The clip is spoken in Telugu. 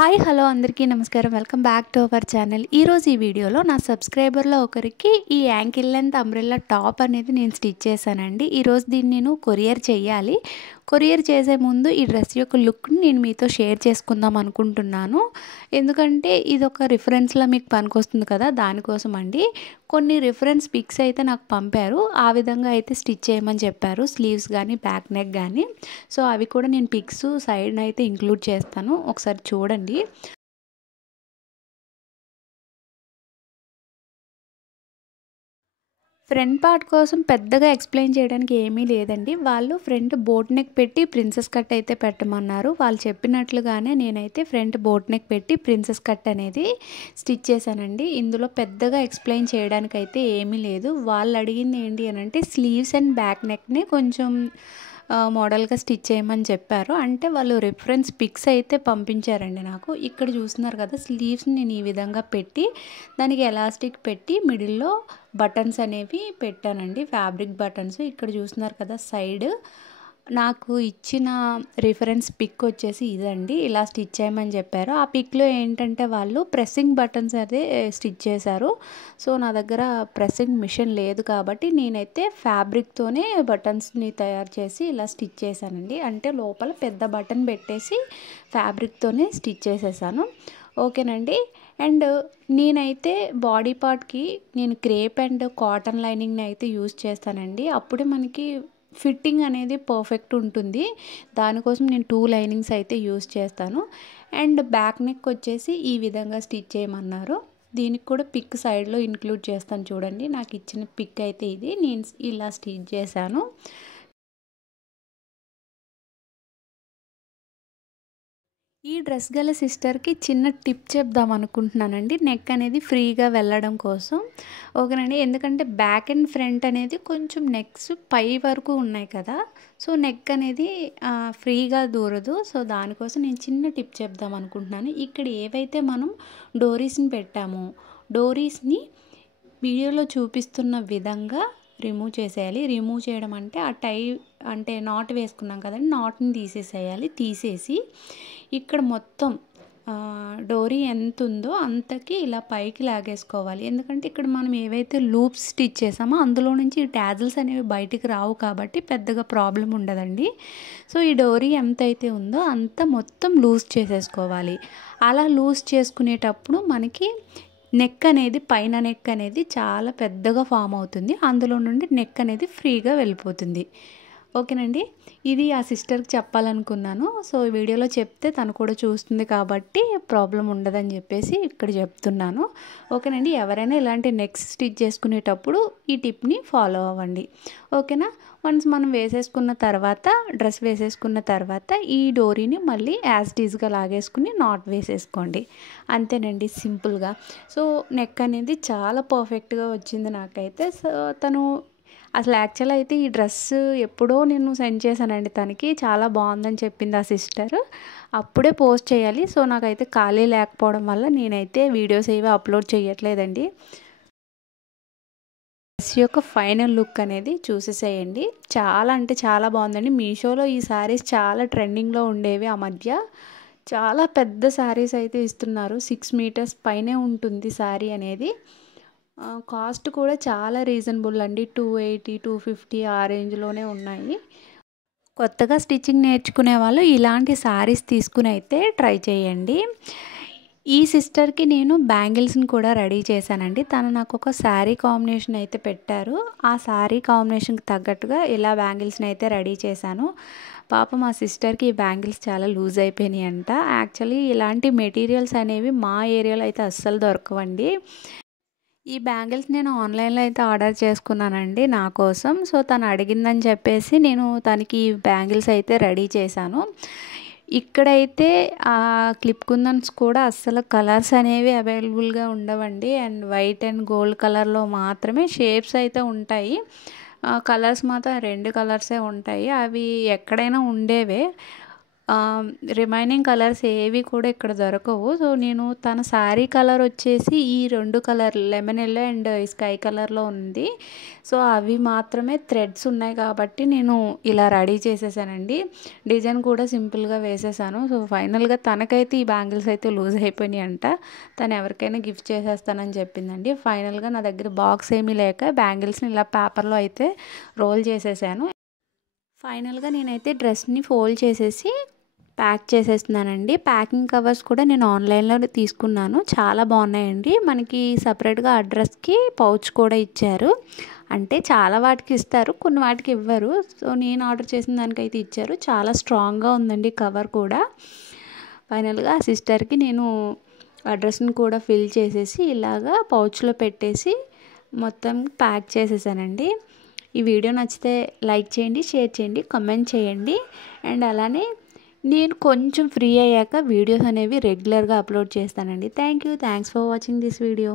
హాయ్ హలో అందరికీ నమస్కారం. Welcome back to our channel. ఈరోజు ఈ వీడియోలో నా సబ్స్క్రైబర్లో ఒకరికి ఈ యాంకిల్ లెంత్ అంబ్రెల్లా టాప్ అనేది నేను స్టిచ్ చేశానండి. ఈరోజు దీన్ని నేను కొరియర్ చేయాలి. కొరియర్ చేసే ముందు ఈ డ్రెస్ యొక్క లుక్ని నేను మీతో షేర్ చేసుకుందాం అనుకుంటున్నాను. ఎందుకంటే ఇది ఒక రిఫరెన్స్లా మీకు పనికొస్తుంది కదా, దానికోసం అండి. కొన్ని రిఫరెన్స్ పిక్స్ అయితే నాకు పంపారు, ఆ విధంగా అయితే స్టిచ్ చేయమని చెప్పారు, స్లీవ్స్ కానీ బ్యాక్ నెక్ కానీ. సో అవి కూడా నేను పిక్స్ సైడ్న అయితే ఇంక్లూడ్ చేస్తాను, ఒకసారి చూడండి. ఫ్రంట్ పార్ట్ కోసం పెద్దగా ఎక్స్ప్లెయిన్ చేయడానికి ఏమీ లేదండి. వాళ్ళు ఫ్రంట్ బోట్ నెక్ పెట్టి ప్రిన్సెస్ కట్ అయితే పెట్టమన్నారు. వాళ్ళు చెప్పినట్లుగానే నేనైతే ఫ్రంట్ బోట్ నెక్ పెట్టి ప్రిన్సెస్ కట్ అనేది స్టిచ్ చేశానండి. ఇందులో పెద్దగా ఎక్స్ప్లెయిన్ చేయడానికి అయితే ఏమీ లేదు. వాళ్ళు అడిగింది ఏంటి అని అంటే స్లీవ్స్ అండ్ బ్యాక్ నెక్ని కొంచెం మోడల్గా స్టిచ్ చేయమని చెప్పారు. అంటే వాళ్ళు రిఫరెన్స్ పిక్స్ అయితే పంపించారండి నాకు. ఇక్కడ చూస్తున్నారు కదా, స్లీవ్స్ని నేను ఈ విధంగా పెట్టి దానికి ఎలాస్టిక్ పెట్టి మిడిల్లో బటన్స్ అనేవి పెట్టానండి, ఫ్యాబ్రిక్ బటన్స్. ఇక్కడ చూస్తున్నారు కదా, సైడ్ నాకు ఇచ్చిన రిఫరెన్స్ పిక్ వచ్చేసి ఇదండి. ఇలా స్టిచ్ చేయమని చెప్పారు. ఆ పిక్లో ఏంటంటే వాళ్ళు ప్రెస్సింగ్ బటన్స్ అదే స్టిచ్ చేశారు. సో నా దగ్గర ప్రెస్సింగ్ మిషన్ లేదు కాబట్టి నేనైతే ఫ్యాబ్రిక్తోనే బటన్స్ని తయారు చేసి ఇలా స్టిచ్ చేశానండి. అంటే లోపల పెద్ద బటన్ పెట్టేసి ఫ్యాబ్రిక్తోనే స్టిచ్ చేసేసాను. ఓకేనండి. అండ్ నేనైతే బాడీ పార్ట్కి నేను క్రేప్ అండ్ కాటన్ లైనింగ్ని అయితే యూజ్ చేస్తానండి. అప్పుడే మనకి ఫిట్టింగ్ అనేది పర్ఫెక్ట్ ఉంటుంది. దానికోసం నేను 2 లైనింగ్స్ అయితే యూజ్ చేస్తాను. అండ్ బ్యాక్ నెక్ వచ్చేసి ఈ విధంగా స్టిచ్ చేయమన్నారు. దీనికి కూడా పిక్ సైడ్లో ఇంక్లూడ్ చేస్తాను చూడండి. నాకు ఇచ్చిన పిక్ అయితే ఇది, నేను ఇలా స్టిచ్ చేశాను. ఈ డ్రెస్ గల సిస్టర్కి చిన్న టిప్ చెప్దాం అనుకుంటున్నానండి, నెక్ అనేది ఫ్రీగా వెళ్ళడం కోసం. ఓకేనండి. ఎందుకంటే బ్యాక్ అండ్ ఫ్రంట్ అనేది కొంచెం నెక్స్ పై వరకు ఉన్నాయి కదా, సో నెక్ అనేది ఫ్రీగా దూరదు. సో దానికోసం నేను చిన్న టిప్ చెప్దాం అనుకుంటున్నాను. ఇక్కడ ఏవైతే మనం డోరీస్ని పెట్టామో డోరీస్ని వీడియోలో చూపిస్తున్న విధంగా రిమూవ్ చేసేయాలి. రిమూవ్ చేయడం అంటే ఆ అంటే నాట్ వేసుకున్నాం కదండి, నాట్ని తీసేసేయాలి. తీసేసి ఇక్కడ మొత్తం డోరీ ఎంత ఉందో అంతకి ఇలా పైకి లాగేసుకోవాలి. ఎందుకంటే ఇక్కడ మనం ఏవైతే లూప్స్ స్టిచ్ చేసామో అందులో నుంచి టాజిల్స్ అనేవి బయటికి రావు కాబట్టి పెద్దగా ప్రాబ్లం ఉండదండి. సో ఈ డోరీ ఎంత అయితే ఉందో అంత మొత్తం లూజ్ చేసేసుకోవాలి. అలా లూజ్ చేసుకునేటప్పుడు మనకి నెక్ అనేది, పైన నెక్ అనేది చాలా పెద్దగా ఫామ్ అవుతుంది. అందులో నుండి నెక్ అనేది ఫ్రీగా వెళ్ళిపోతుంది. ఓకేనండి. ఇది ఆ సిస్టర్కి చెప్పాలనుకున్నాను. సో ఈ వీడియోలో చెప్తే తను కూడా చూస్తుంది కాబట్టి ప్రాబ్లం ఉండదని చెప్పేసి ఇక్కడ చెప్తున్నాను. ఓకేనండి. ఎవరైనా ఇలాంటి నెక్స్ స్టిచ్ చేసుకునేటప్పుడు ఈ టిప్ని ఫాలో అవ్వండి. ఓకేనా. వన్స్ మనం వేసేసుకున్న తర్వాత, డ్రెస్ వేసేసుకున్న తర్వాత ఈ డోరీని మళ్ళీ యాజ్ టీజ్గా లాగేసుకుని నాట్ వేసేసుకోండి. అంతేనండి, సింపుల్గా. సో నెక్ అనేది చాలా పర్ఫెక్ట్గా వచ్చింది నాకైతే. సో తను అసలు యాక్చువల్ అయితే ఈ డ్రెస్ ఎప్పుడో నేను సెండ్ చేశానండి తనకి, చాలా బాగుందని చెప్పింది ఆ సిస్టర్. అప్పుడే పోస్ట్ చేయాలి. సో నాకైతే ఖాళీ లేకపోవడం వల్ల నేనైతే వీడియోస్ ఏవి అప్లోడ్ చేయట్లేదండి. డ్రెస్ యొక్క ఫైనల్ లుక్ అనేది చూసేసేయండి. చాలా అంటే చాలా బాగుందండి. మీషోలో ఈ శారీస్ చాలా ట్రెండింగ్లో ఉండేవి ఆ మధ్య. చాలా పెద్ద శారీస్ అయితే ఇస్తున్నారు, 6 మీటర్స్ పైనే ఉంటుంది శారీ అనేది. కాస్ట్ కూడా చాలా రీజనబుల్ అండి, 280, 250 ఆ రేంజ్లోనే ఉన్నాయి. కొత్తగా స్టిచ్చింగ్ నేర్చుకునే వాళ్ళు ఇలాంటి శారీస్ తీసుకుని అయితే ట్రై చేయండి. ఈ సిస్టర్కి నేను బ్యాంగిల్స్ని కూడా రెడీ చేశానండి. తను నాకు ఒక శారీ కాంబినేషన్ అయితే పెట్టారు. ఆ శారీ కాంబినేషన్కి తగ్గట్టుగా ఇలా బ్యాంగిల్స్ని అయితే రెడీ చేశాను. పాపం మా సిస్టర్కి ఈ బ్యాంగిల్స్ చాలా లూజ్ అయిపోయినాయి అంట. యాక్చువల్లీ ఇలాంటి మెటీరియల్స్ అనేవి మా ఏరియాలో అయితే అస్సలు దొరకవండి. ఈ బ్యాంగిల్స్ నేను ఆన్లైన్లో అయితే ఆర్డర్ చేసుకున్నానండి నా కోసం. సో తను అడిగిందని చెప్పేసి నేను తనకి ఈ బ్యాంగిల్స్ అయితే రెడీ చేశాను. ఇక్కడైతే ఆ క్లిప్ కుందన్స్ కూడా అస్సలు కలర్స్ అనేవి అవైలబుల్గా ఉండవండి. అండ్ వైట్ అండ్ గోల్డ్ కలర్లో మాత్రమే షేప్స్ అయితే ఉంటాయి. కలర్స్ మాత్రం 2 కలర్సే ఉంటాయి. అవి ఎక్కడైనా ఉండేవే. రిమైనింగ్ కలర్స్ ఏవి కూడా ఇక్కడ దొరకవు. సో నేను తన శారీ కలర్ వచ్చేసి ఈ 2 colour lemon yellow and sky కలర్లో ఉంది. సో అవి మాత్రమే థ్రెడ్స్ ఉన్నాయి కాబట్టి నేను ఇలా రెడీ చేసేసానండి. డిజైన్ కూడా సింపుల్గా వేసేసాను. సో ఫైనల్గా తనకైతే ఈ బ్యాంగిల్స్ అయితే లూజ్ అయిపోయినాయి అంట. తను ఎవరికైనా గిఫ్ట్ చేసేస్తానని చెప్పిందండి. ఫైనల్గా నా దగ్గర బాక్స్ ఏమీ లేక బ్యాంగిల్స్ని ఇలా పేపర్లో అయితే రోల్ చేసేసాను. ఫైనల్గా నేనైతే డ్రెస్ని ఫోల్డ్ చేసేసి ప్యాక్ చేసేస్తున్నానండి. ప్యాకింగ్ కవర్స్ కూడా నేను ఆన్లైన్లో తీసుకున్నాను. చాలా బాగున్నాయండి. మనకి సపరేట్గా అడ్రస్కి పౌచ్ కూడా ఇచ్చారు. అంటే చాలా వాటికి ఇస్తారు, కొన్ని వాటికి ఇవ్వరు. సో నేను ఆర్డర్ చేసిన దానికైతే ఇచ్చారు. చాలా స్ట్రాంగ్గా ఉందండి కవర్ కూడా. ఫైనల్గా ఆ సిస్టర్కి నేను అడ్రస్ని కూడా ఫిల్ చేసేసి ఇలాగా పౌచ్లో పెట్టేసి మొత్తం ప్యాక్ చేసేసానండి. ఈ వీడియో నచ్చితే లైక్ చేయండి, షేర్ చేయండి, కామెంట్ చేయండి. అండ్ అలానే నేను కొంచెం ఫ్రీ అయ్యాక వీడియోస్ అనేవి రెగ్యులర్గా అప్లోడ్ చేస్తానండి. Thanks for watching this video.